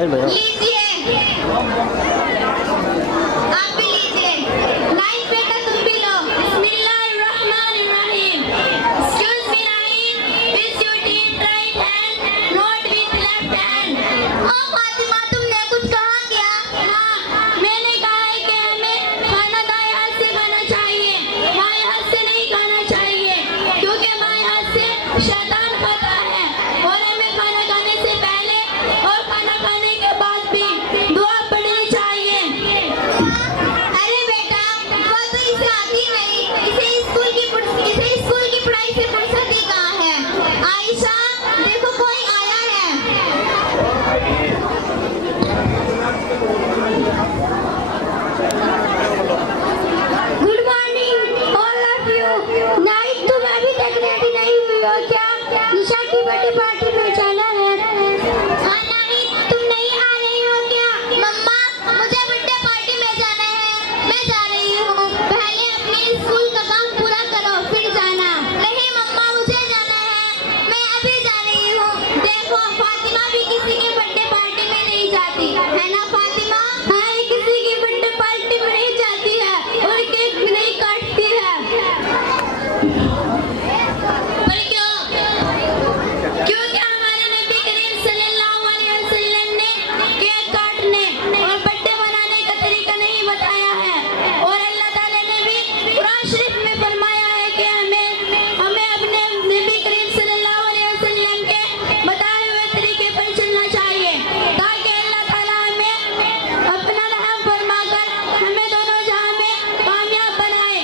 लीजिए, आप भी लीजिए। नाइट बेटा तुम भी लो। बिस्मिल्लाहिर्रहमानिर्रहीम। Excuse me night, with your deep right hand, not with left hand। ओ फातिमा तुमने कुछ कहा क्या? हाँ, मैंने कहा है कि हमें खाना दाएं हाथ से खाना चाहिए, बाएं हाथ से नहीं खाना चाहिए, क्योंकि बाएं हाथ से शैतान खाता है और हमें खाना खाने से पहले और खाना खाने के बाद भी दुआ पढ़नी चाहिए। अरे बेटा, दुआ तो इसे आती नहीं, इसे स्कूल की पढ़ाई से फुर्सत ही कहाँ है। आयशा देखो कोई आया है। Good morning all of you. Night तुम अभी तक रेडी नहीं हुई हो क्या? निशा की बर्थडे पार्टी में जाना है। हाँ नाइट तुम नहीं आ रही हो क्या? मम्मा मुझे बर्थडे पार्टी में जाना है, मैं जा रही हूँ। पहले अपने स्कूल का काम पूरा करो फिर जाना। नहीं मम्मा मुझे जाना है, मैं अभी जा रही हूँ। देखो फातिमा भी किसी की बर्थडे पार्टी में नहीं जाती है ना फातिमा? हाँ ये किसी की बर्थडे पार्टी में नहीं जाती है और केक भी नहीं काटती है। पर क्यों? क्योंकि हमारे नबी करीम सल्लल्लाहु अलैहि वसल्लम ने केक काटने और बर्थडे मनाने का तरीका नहीं बताया है। और अल्लाह ताला ने भी कुरान शरीफ में फरमाया है कि हमें अपने नबी करीम सल्लल्लाहु अलैहि वसल्लम के बताए हुए तरीके पर चलना चाहिए, ताकि अल्लाह ताला हमें अपना रहम फरमाकर हमें दोनों जहां में कामयाब बनाए।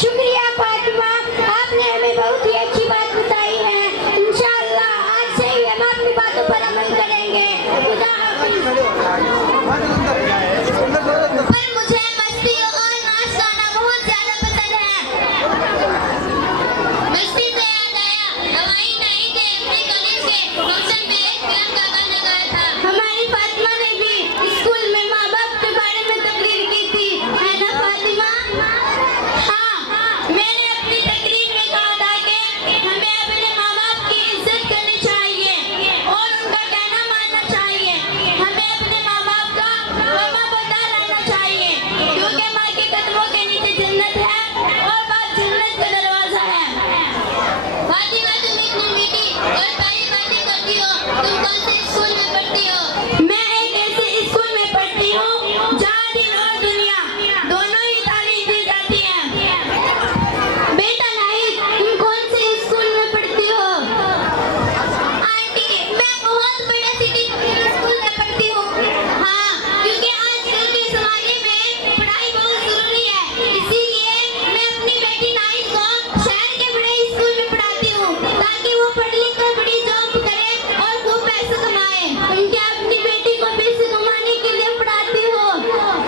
शुक्रिया फातिमा, आपने हमें बहुत ही अच्छी बात बताई है। इंशाअल्लाह आज से ही हम अपनी बातों पर अमल करेंगे। खुदा हाफिज। पर मुझे मस्ती और नाच गाना बहुत ज्यादा पसंद है। मस्ती से याद आया, हमारी नाई ने अपने कॉलेज के फंक्शन में एक फिल्म का गाना गाया था। हमारी फातिमा ने भी स्कूल में माँ बाप के बारे में तकरीर की थी, है ना फातिमा? हाँ, मैंने अपनी तकरीर में कहा था कि हमें अपने माँ बाप की इज्जत करनी चाहिए और उनका कहना मानना चाहिए। हमें अपने माँ बाप का फर्मा बरदार रहना चाहिए, क्योंकि माँ के कदमों के नीचे जन्नत है और बाप जन्नत का दरवाजा है। फातिमा तुम इतनी मीठी और प्यारी बातें करती हो, तुम कौन से स्कूल में पढ़ती हो? मैं एक ऐसे स्कूल में पढ़ती हूँ जहाँ दिन और दुनिया दोनों ही तालीम दी जाती है। बेटा नाहिद तुम कौन से स्कूल में पढ़ती हो? आंटी मैं बहुत बड़े सिटी स्कूल में पढ़ती हूँ। हाँ, क्योंकि आजकल के जमाने में पढ़ाई बहुत जरूरी है, इसीलिए मैं अपनी बेटी नाहिद को शहर के बड़े स्कूल में पढ़ाती हूँ, ताकि वो पढ़ लिख कर बड़ी जॉब करे और खूब पैसे कमाए। उनके अपनी बेटी को पैसे कमाने के लिए पढ़ाती हो?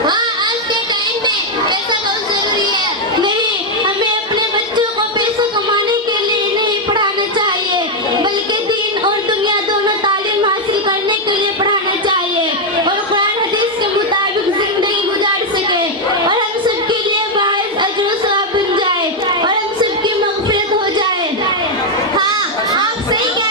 हाँ, आज के टाइम में पैसा बहुत जरूरी है। नहीं, हमें अपने बच्चों को पैसा कमाने के लिए नहीं पढ़ाना चाहिए, बल्कि दीन और दुनिया दोनों तालीम हासिल करने के लिए पढ़ाना चाहिए और कुरान हदीस के मुताबिक जिंदगी गुजार सके और हम सबके लिए बाइस अजर व सवाब बन जाए और हम सबकी मगफिरत हो जाए। हाँ, आप सही कह